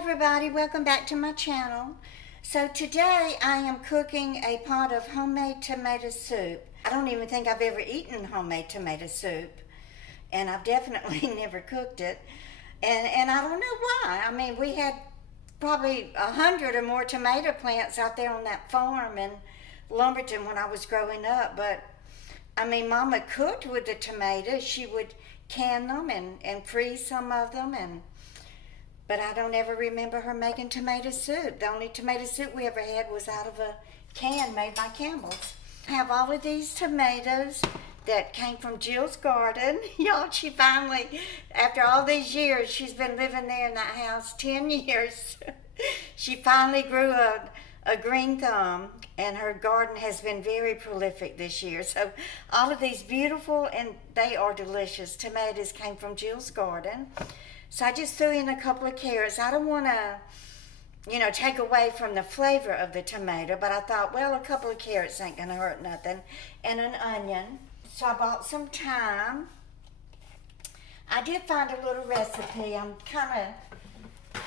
everybody, welcome back to my channel. So today I am cooking a pot of homemade tomato soup. I don't even think I've ever eaten homemade tomato soup, and I've definitely never cooked it. And I don't know why. I mean, we had probably 100 or more tomato plants out there on that farm in Lumberton when I was growing up, but I mean, Mama cooked with the tomatoes. She would can them and freeze some of them, but I don't ever remember her making tomato soup. The only tomato soup we ever had was out of a can made by Campbell's. I have all of these tomatoes that came from Jill's garden. Y'all, she finally, after all these years, she's been living there in that house 10 years. She finally grew a green thumb, and her garden has been very prolific this year. So all of these beautiful, and they are delicious, tomatoes came from Jill's garden. So I just threw in a couple of carrots. I don't want to, take away from the flavor of the tomato, but I thought, well, a couple of carrots ain't gonna hurt nothing. And an onion. So I bought some thyme. I did find a little recipe. I'm kind of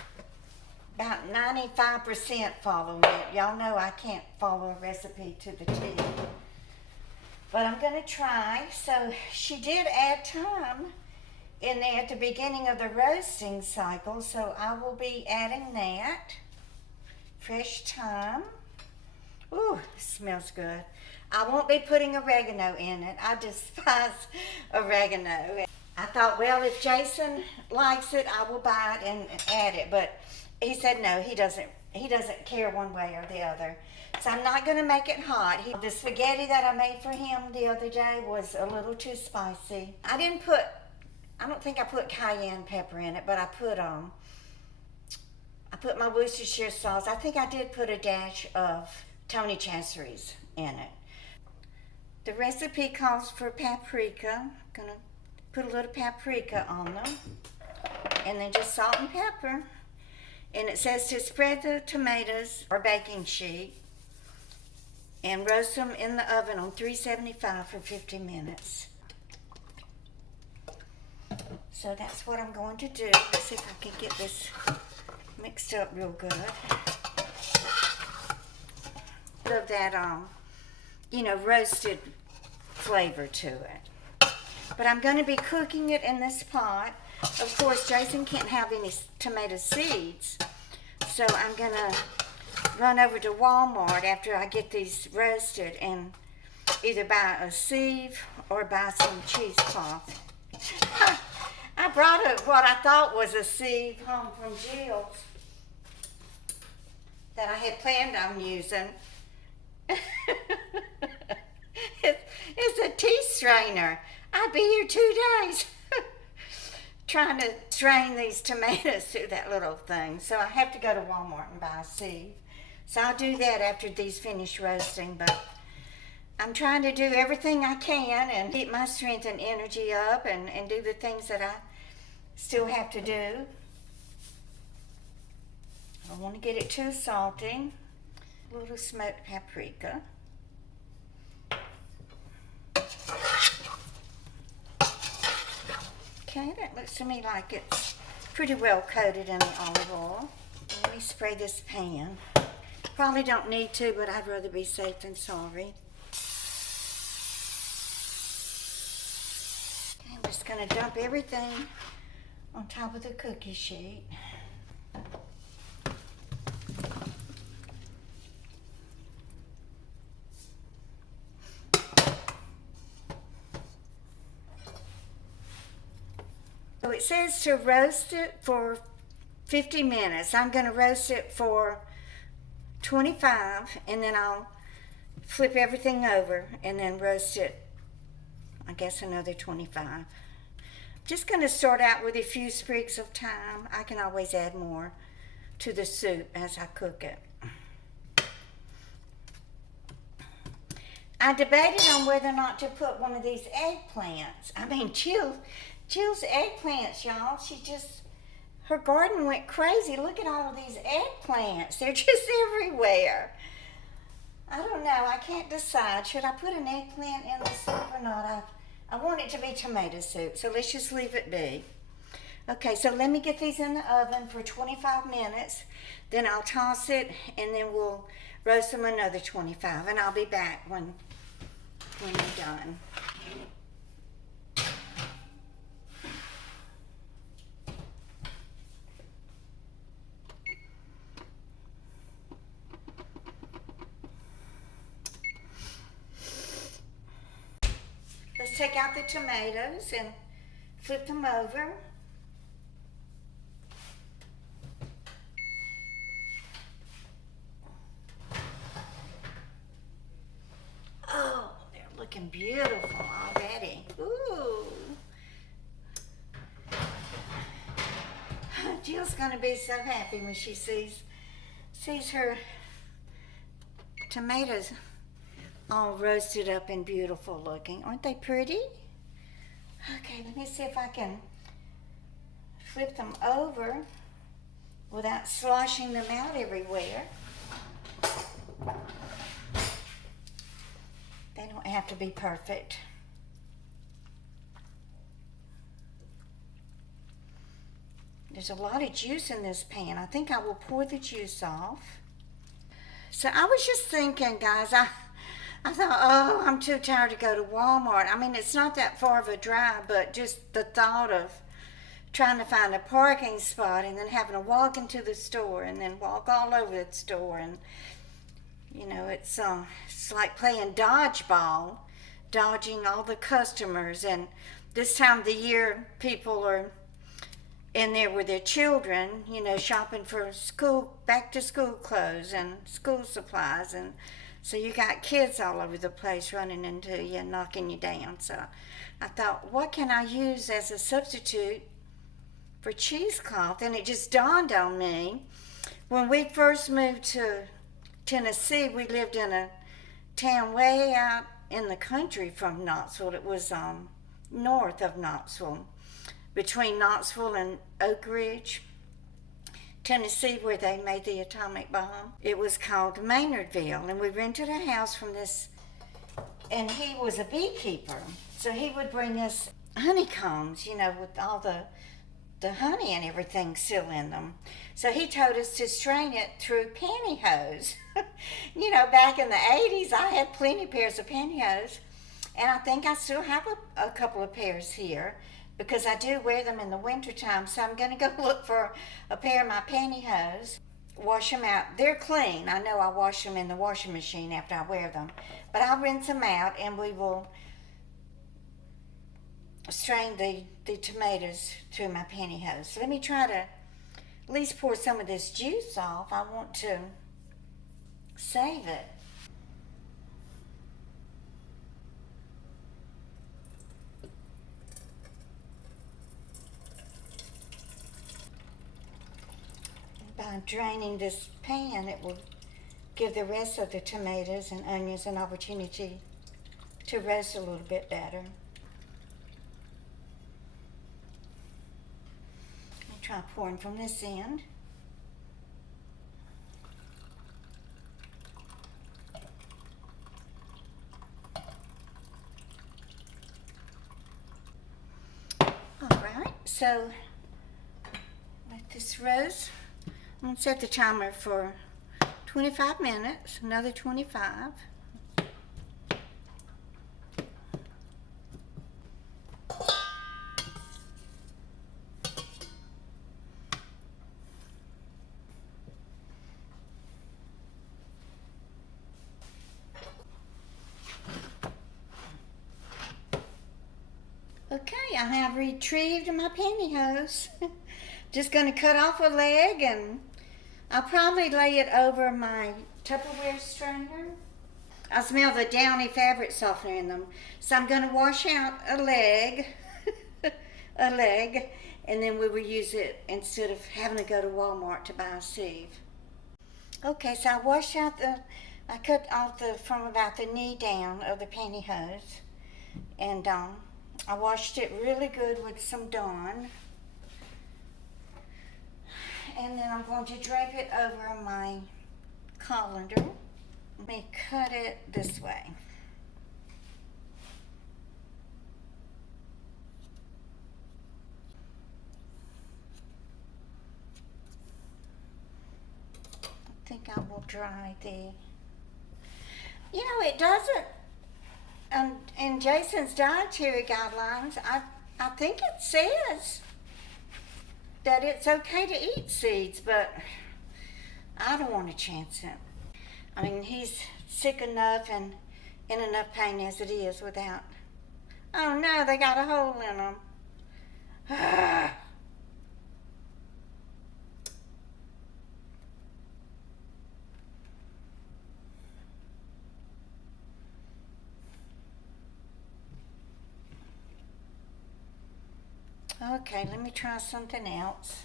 about 95% following it. Y'all know I can't follow a recipe to the T. But I'm gonna try. So she did add thyme in there at the beginning of the roasting cycle, so I will be adding that. Fresh thyme. Ooh, smells good. I won't be putting oregano in it. I despise oregano. I thought, well, if Jason likes it, I will buy it and add it, but he said no, he doesn't care one way or the other. So I'm not gonna make it hot. The spaghetti that I made for him the other day was a little too spicy. I don't think I put cayenne pepper in it, but I put my Worcestershire sauce. I think I did put a dash of Tony Chachere's in it. The recipe calls for paprika. I'm gonna put a little paprika on them, and then just salt and pepper. And it says to spread the tomatoes or baking sheet and roast them in the oven on 375 for 50 minutes. So that's what I'm going to do. Let's see if I can get this mixed up real good. Of that, roasted flavor to it. But I'm going to be cooking it in this pot. Of course, Jason can't have any tomato seeds, so I'm going to run over to Walmart after I get these roasted and either buy a sieve or buy some cheesecloth. I brought what I thought was a sieve home from Jill's that I had planned on using. It's a tea strainer. I'd be here 2 days trying to strain these tomatoes through that little thing. So I have to go to Walmart and buy a sieve. So I'll do that after these finish roasting, but I'm trying to do everything I can and keep my strength and energy up and do the things that I still have to do. I don't want to get it too salty. A little smoked paprika. Okay, that looks to me like it's pretty well coated in the olive oil. Let me spray this pan. Probably don't need to, but I'd rather be safe than sorry. Okay, I'm just going to dump everything on top of the cookie sheet. So it says to roast it for 50 minutes. I'm going to roast it for 25, and then I'll flip everything over and then roast it, I guess, another 25. Just going to start out with a few sprigs of thyme. I can always add more to the soup as I cook it. I debated on whether or not to put one of these eggplants. I mean, Jill's eggplants, y'all. Her garden went crazy. Look at all of these eggplants. They're just everywhere. I don't know. I can't decide. Should I put an eggplant in the soup or not? I want it to be tomato soup, so let's just leave it be. Okay, so let me get these in the oven for 25 minutes. Then I'll toss it, and then we'll roast them another 25. And I'll be back when they're done. Let's take out the tomatoes and flip them over. Oh, they're looking beautiful already. Ooh. Jill's gonna be so happy when she sees her tomatoes all roasted up and beautiful looking. Aren't they pretty? Okay, let me see if I can flip them over without sloshing them out everywhere. They don't have to be perfect. There's a lot of juice in this pan. I think I will pour the juice off. So I was just thinking, guys, I thought, oh, I'm too tired to go to Walmart. I mean, it's not that far of a drive, but just the thought of trying to find a parking spot and then having to walk into the store and then walk all over the store. And, you know, it's like playing dodgeball, dodging all the customers. And this time of the year, people are in there with their children, you know, shopping for school, back to school clothes and school supplies. And so you got kids all over the place running into you and knocking you down. So I thought, what can I use as a substitute for cheesecloth? And it just dawned on me, when we first moved to Tennessee, we lived in a town way out in the country from Knoxville. It was north of Knoxville, between Knoxville and Oak Ridge, Tennessee, where they made the atomic bomb. It was called Maynardville, and we rented a house from this, and he was a beekeeper. So he would bring us honeycombs, you know, with all the honey and everything still in them. So he told us to strain it through pantyhose. You know, back in the 80s, I had plenty of pairs of pantyhose, and I think I still have a couple of pairs here, because I do wear them in the wintertime. So I'm going to go look for a pair of my pantyhose, wash them out. They're clean. I know I wash them in the washing machine after I wear them. But I'll rinse them out, and we will strain the tomatoes through my pantyhose. So let me try to at least pour some of this juice off. I want to save it. By draining this pan, it will give the rest of the tomatoes and onions an opportunity to roast a little bit better. I'll try pouring from this end. All right, so let this roast. I'm going to set the timer for 25 minutes, another 25. Okay, I have retrieved my pantyhose. Just going to cut off a leg, and I'll probably lay it over my Tupperware strainer. I smell the downy fabric softener in them. So I'm going to wash out a leg, and then we will use it instead of having to go to Walmart to buy a sieve. Okay, so I washed out I cut off from about the knee down of the pantyhose, and I washed it really good with some Dawn. And then I'm going to drape it over my colander. Let me cut it this way. think I will dry it doesn't, in Jason's dietary guidelines, I think it says that it's okay to eat seeds, but I don't want to chance it. I mean, he's sick enough and in enough pain as it is without. Oh no, they got a hole in them. Okay, let me try something else.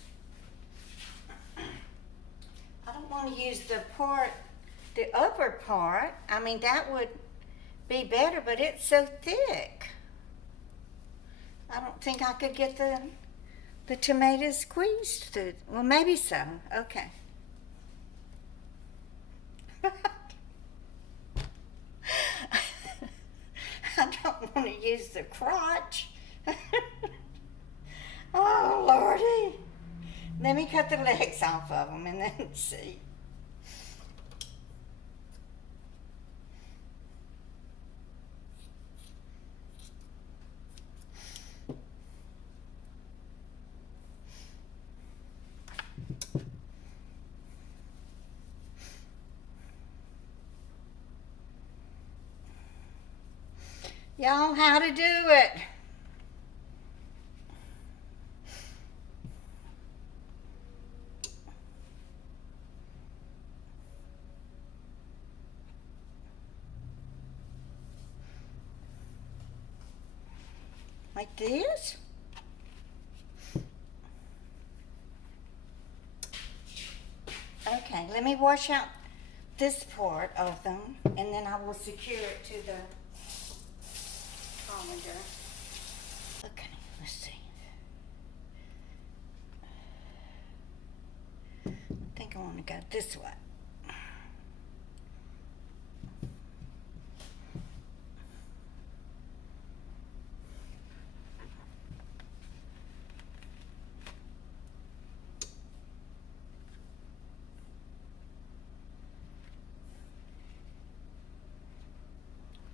I don't want to use the upper part. I mean, that would be better, but it's so thick. I don't think I could get the tomatoes squeezed through. Well, maybe so. Okay. I don't want to use the crotch. Oh, Lordy. Let me cut the legs off of them and then see. Y'all, how to do it. Like this. Okay, let me wash out this part of them, and then I will secure it to the colander. Okay, let's see. I think I want to go this way.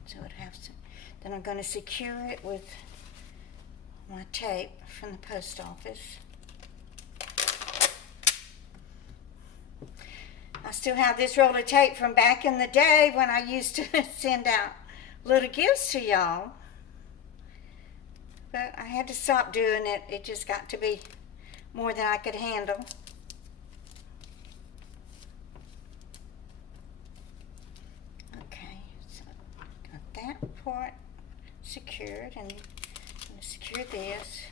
So it has to. Then I'm going to secure it with my tape from the post office. I still have this roll of tape from back in the day when I used to send out little gifts to y'all. But I had to stop doing it. It just got to be more than I could handle. Okay, so got that part secured, and I'm going to secure this.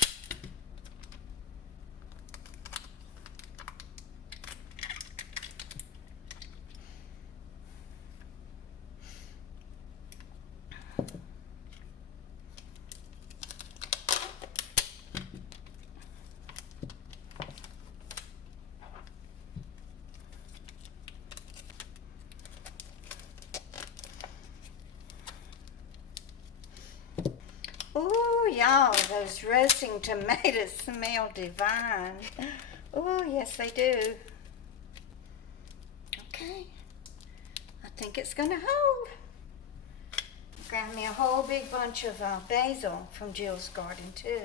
Oh, y'all, those roasting tomatoes smell divine. Oh, yes, they do. Okay, I think it's gonna hold. Grab me a whole big bunch of basil from Jill's garden, too.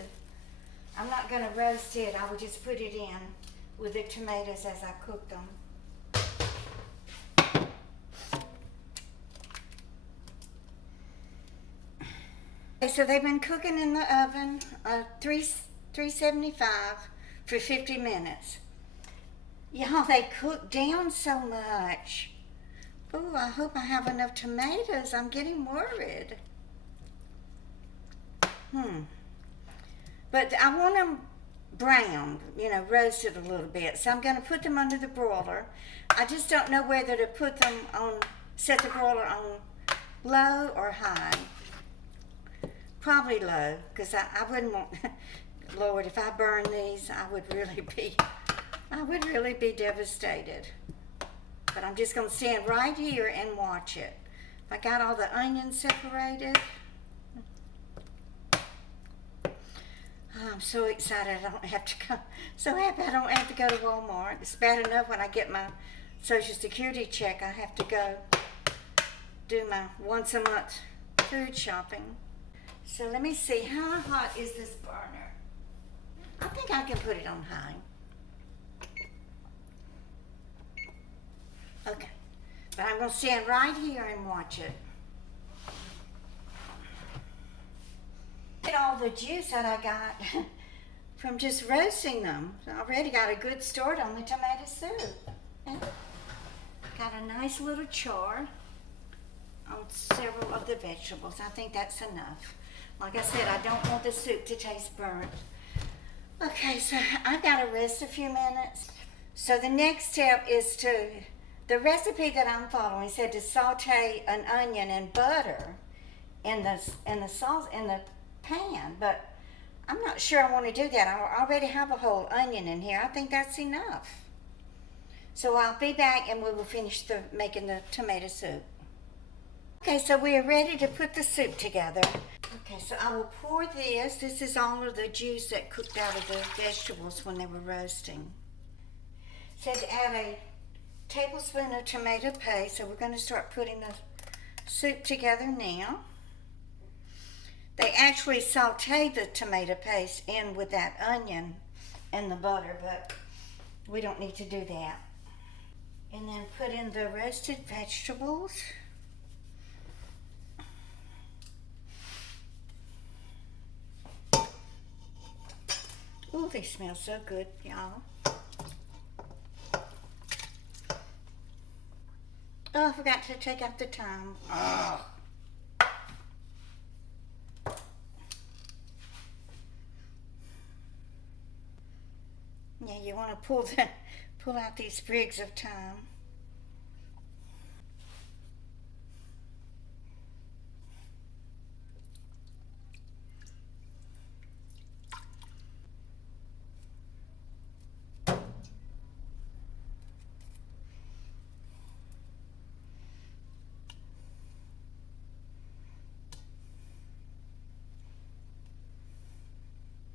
I'm not gonna roast it. I will just put it in with the tomatoes as I cook them. Okay, so they've been cooking in the oven, 375 for 50 minutes. Y'all, they cook down so much. Oh, I hope I have enough tomatoes. I'm getting worried. But I want them browned, roasted a little bit. So I'm going to put them under the broiler. I just don't know whether to put them set the broiler on low or high. Probably low, because I wouldn't want, Lord, if I burn these, I would really be devastated. But I'm just going to stand right here and watch it. I got all the onions separated. Oh, I'm so excited I don't have to go. So happy I don't have to go to Walmart. It's bad enough when I get my Social Security check, I have to go do my once a month food shopping. So let me see, how hot is this burner? I think I can put it on high. Okay, but I'm gonna stand right here and watch it. Look at all the juice that I got from just roasting them. I already got a good start on the tomato soup. Got a nice little char on several of the vegetables. I think that's enough. Like I said, I don't want the soup to taste burnt. Okay, so I've got to rest a few minutes. So the next step is the recipe that I'm following said to saute an onion in butter in the sauce in the pan, but I'm not sure I want to do that. I already have a whole onion in here. I think that's enough. So I'll be back and we will finish making the tomato soup. Okay, so we are ready to put the soup together. Okay, so I will pour this. This is all of the juice that cooked out of the vegetables when they were roasting. Said to add a tablespoon of tomato paste, so we're going to start putting the soup together now. They actually sauteed the tomato paste in with that onion and the butter, but we don't need to do that. And then put in the roasted vegetables. Ooh, they smell so good, y'all. Oh, I forgot to take out the thyme. Oh. Yeah, you want to pull out these sprigs of thyme.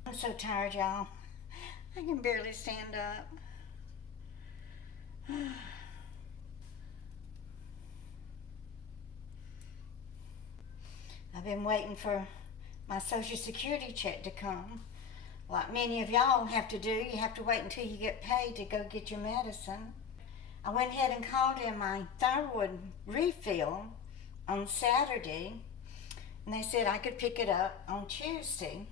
I'm so tired, y'all. I can barely stand up. I've been waiting for my Social Security check to come. Like many of y'all have to do, you have to wait until you get paid to go get your medicine. I went ahead and called in my thyroid refill on Saturday, and they said I could pick it up on Tuesday.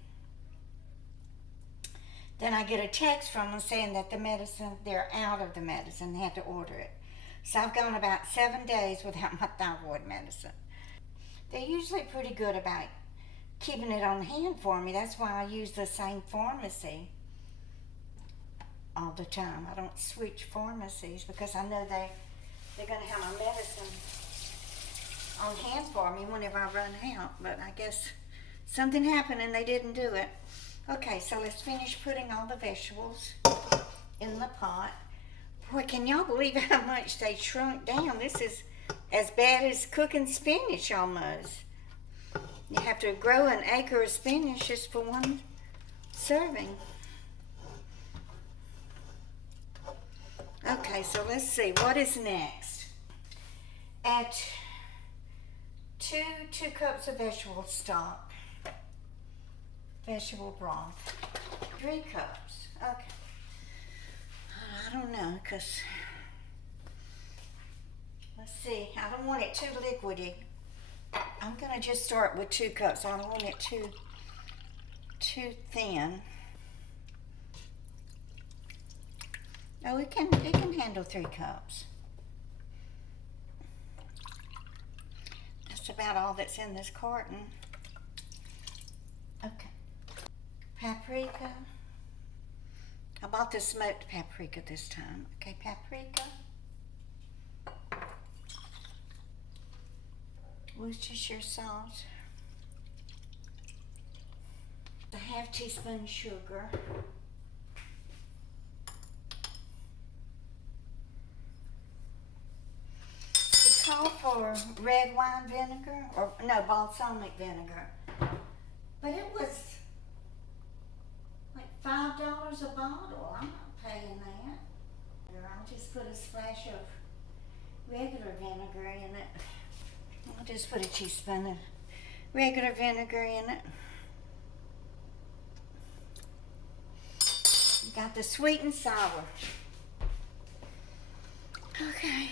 Then I get a text from them saying that the medicine, they're out of the medicine, they had to order it. So I've gone about 7 days without my thyroid medicine. They're usually pretty good about keeping it on hand for me. That's why I use the same pharmacy all the time. I don't switch pharmacies because I know they're going to have my medicine on hand for me whenever I run out. But I guess something happened and they didn't do it. Okay, so let's finish putting all the vegetables in the pot. Boy, can y'all believe how much they shrunk down? This is as bad as cooking spinach almost. You have to grow an acre of spinach just for one serving. Okay, so let's see, what is next? Add 2 cups of vegetable stock. Vegetable broth. 3 cups. Okay. I don't know, because let's see. I don't want it too liquidy. I'm gonna just start with 2 cups. I don't want it too thin. Oh, it can handle 3 cups. That's about all that's in this carton. Okay. Paprika. I bought the smoked paprika this time. Okay, paprika. Worcestershire sauce. A half teaspoon sugar. It's called for red wine vinegar, or no, balsamic vinegar. But it was like $5 a bottle. I'm not paying that. I'll just put a splash of regular vinegar in it. I'll just put a teaspoon of regular vinegar in it. You got the sweet and sour. Okay.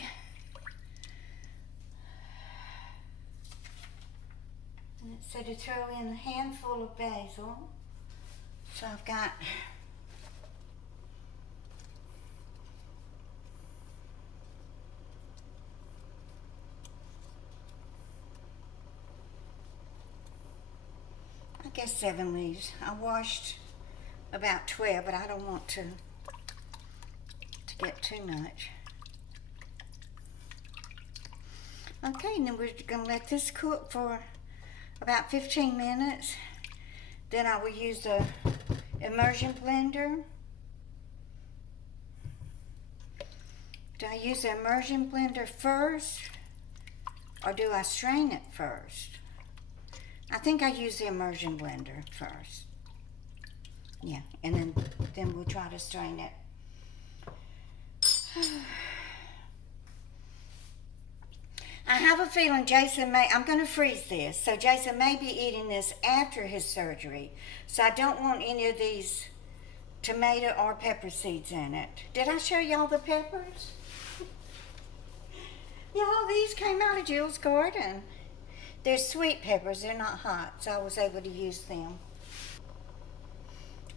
And it said to throw in a handful of basil. So I've got I guess 7 leaves. I washed about 12, but I don't want to get too much. Okay, and then we're going to let this cook for about 15 minutes. Then I will use the immersion blender. Do I use the immersion blender first, or do I strain it first? I think I use the immersion blender first. Yeah, and then we'll try to strain it. I have a feeling Jason I'm going to freeze this, so Jason may be eating this after his surgery. So I don't want any of these tomato or pepper seeds in it. Did I show y'all the peppers? Y'all, these came out of Jill's garden. They're sweet peppers, they're not hot, so I was able to use them.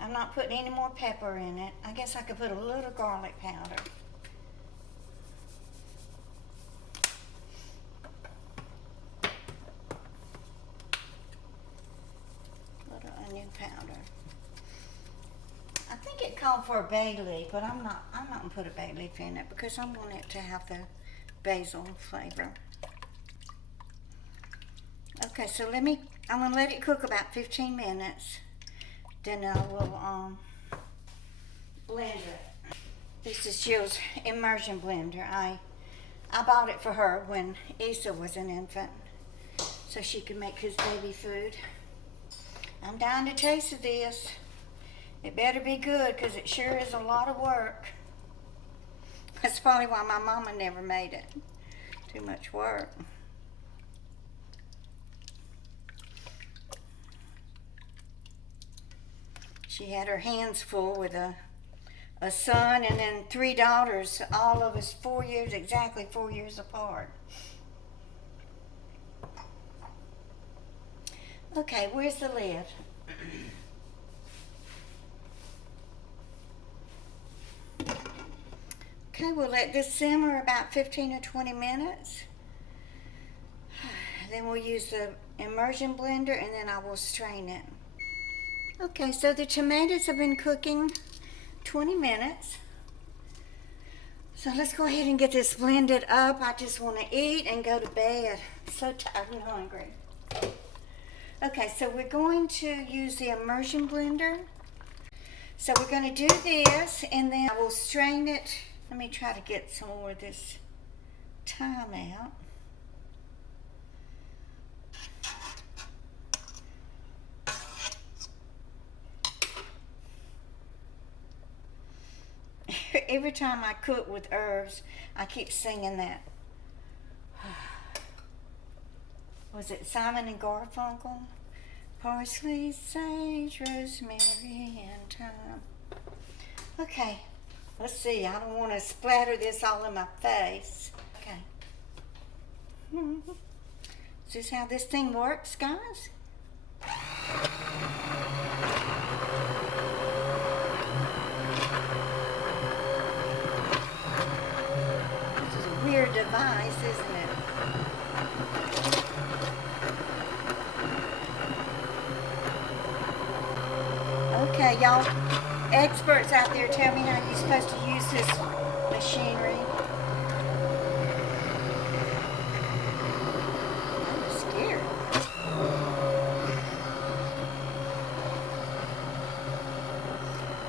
I'm not putting any more pepper in it. I guess I could put a little garlic powder. Little onion powder. I think it called for a bay leaf, but I'm not gonna put a bay leaf in it because I want it to have the basil flavor. Okay, so I'm gonna let it cook about 15 minutes. Then I will blend it. This is Jill's immersion blender. I bought it for her when Issa was an infant, so she could make his baby food. I'm dying to taste this. It better be good, because it sure is a lot of work. That's probably why my mama never made it. Too much work. She had her hands full with a son and then 3 daughters, all of us exactly 4 years apart. Okay, where's the lid? Okay, we'll let this simmer about 15 or 20 minutes. Then we'll use the immersion blender and then I will strain it. Okay, so the tomatoes have been cooking 20 minutes. So let's go ahead and get this blended up. I just want to eat and go to bed. I'm so tired and hungry. Okay, so we're going to use the immersion blender. So we're going to do this and then I will strain it. Let me try to get some more of this thyme out. Every time I cook with herbs, I keep singing that. Was it Simon and Garfunkel? Parsley, sage, rosemary, and thyme. Okay, let's see. I don't want to splatter this all in my face. Okay. Is this how this thing works, guys? Weird device, isn't it? Okay, y'all experts out there, tell me how you're supposed to use this machinery. I'm scared.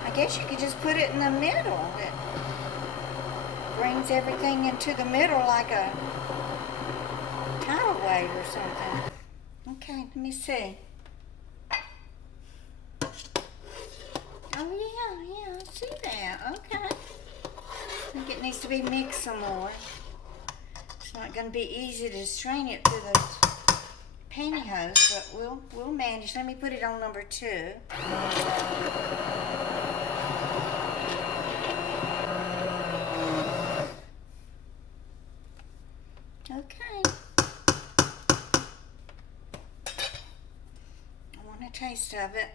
I guess you could just put it in the middle. It brings everything into the middle like a tidal wave or something. Okay, let me see. Oh yeah, I see that. Okay. I think it needs to be mixed some more. It's not going to be easy to strain it through those pantyhose, but we'll manage. Let me put it on number 2. Okay. I want a taste of it.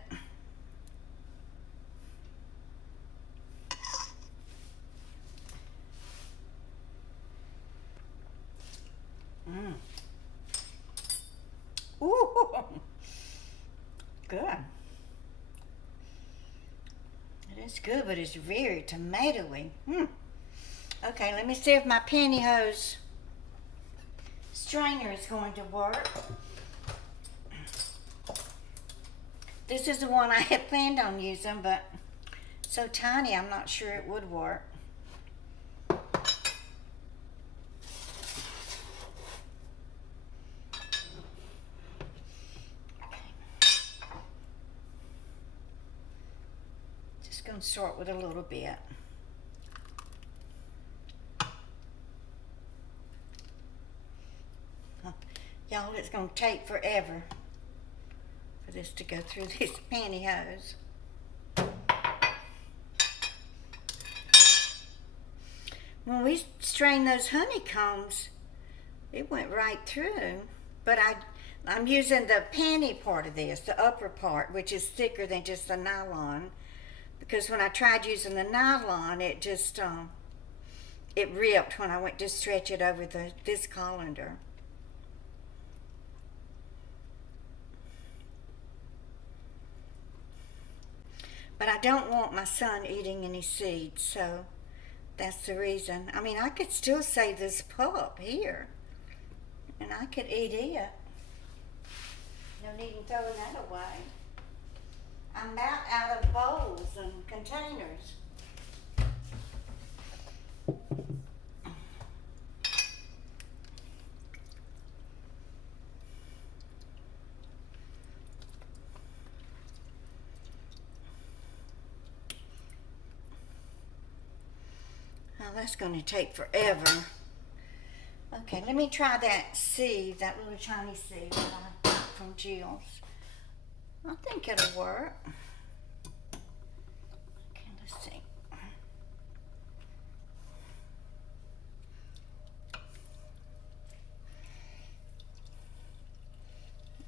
Ooh, good. It is good, but it's very tomatoey. Okay, let me see if my pantyhose strainer is going to work. This is the one I had planned on using, but so tiny I'm not sure it would work. Just going to start with a little bit. Y'all, it's going to take forever for this to go through this pantyhose. When we strained those honeycombs, it went right through. But I'm using the panty part of this, the upper part, which is thicker than just the nylon. Because when I tried using the nylon, it just, it ripped when I went to stretch it over this colander. But I don't want my son eating any seeds, so that's the reason. I mean, I could still save this pulp here, and I could eat it. No need in throwing that away. I'm about out of bowls and containers. Oh, that's going to take forever. Okay, let me try that sieve, that little tiny sieve that I got from Jill's. I think it'll work. Okay, let's see.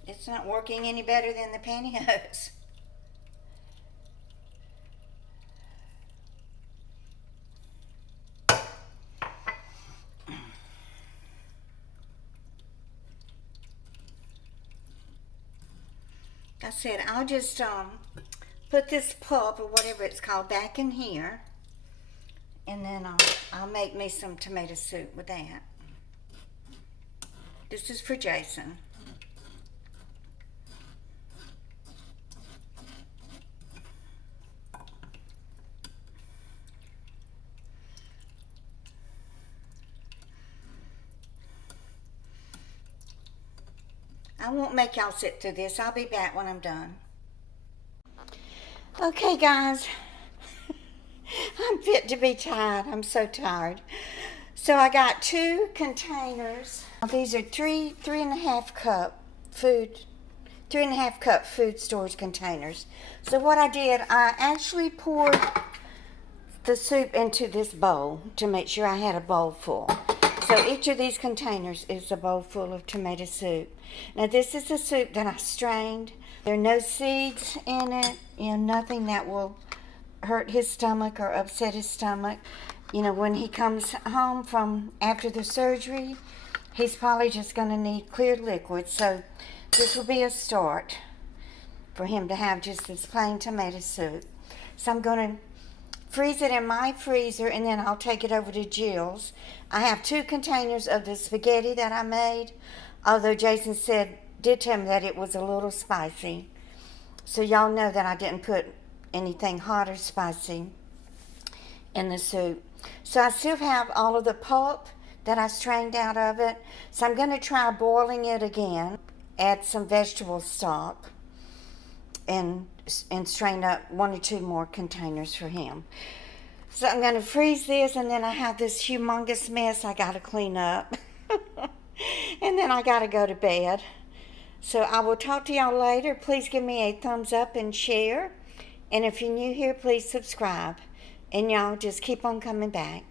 It's not working any better than the pantyhose. I said I'll just put this pulp or whatever it's called back in here, and then I'll make me some tomato soup with that. This is for Jason. I won't make y'all sit through this. I'll be back when I'm done. Okay, guys. I'm fit to be tired. I'm so tired. So I got 2 containers. These are 3.5 cup food, 3.5 cup food storage containers. So what I did, I actually poured the soup into this bowl to make sure I had a bowl full. So each of these containers is a bowl full of tomato soup. Now this is the soup that I strained. There are no seeds in it, nothing that will hurt his stomach or upset his stomach. When he comes home from after the surgery, he's probably just going to need clear liquid. So this will be a start for him to have just this plain tomato soup. So I'm going to freeze it in my freezer, and then I'll take it over to Jill's. I have 2 containers of the spaghetti that I made, although Jason did tell me that it was a little spicy. So y'all know that I didn't put anything hot or spicy in the soup. So I still have all of the pulp that I strained out of it. So I'm going to try boiling it again, add some vegetable stock, and strain up 1 or 2 more containers for him. So I'm going to freeze this, and then I have this humongous mess I got to clean up. And then I gotta go to bed. So I will talk to y'all later. Please give me a thumbs up and share. And if you're new here, please subscribe. And y'all just keep on coming back.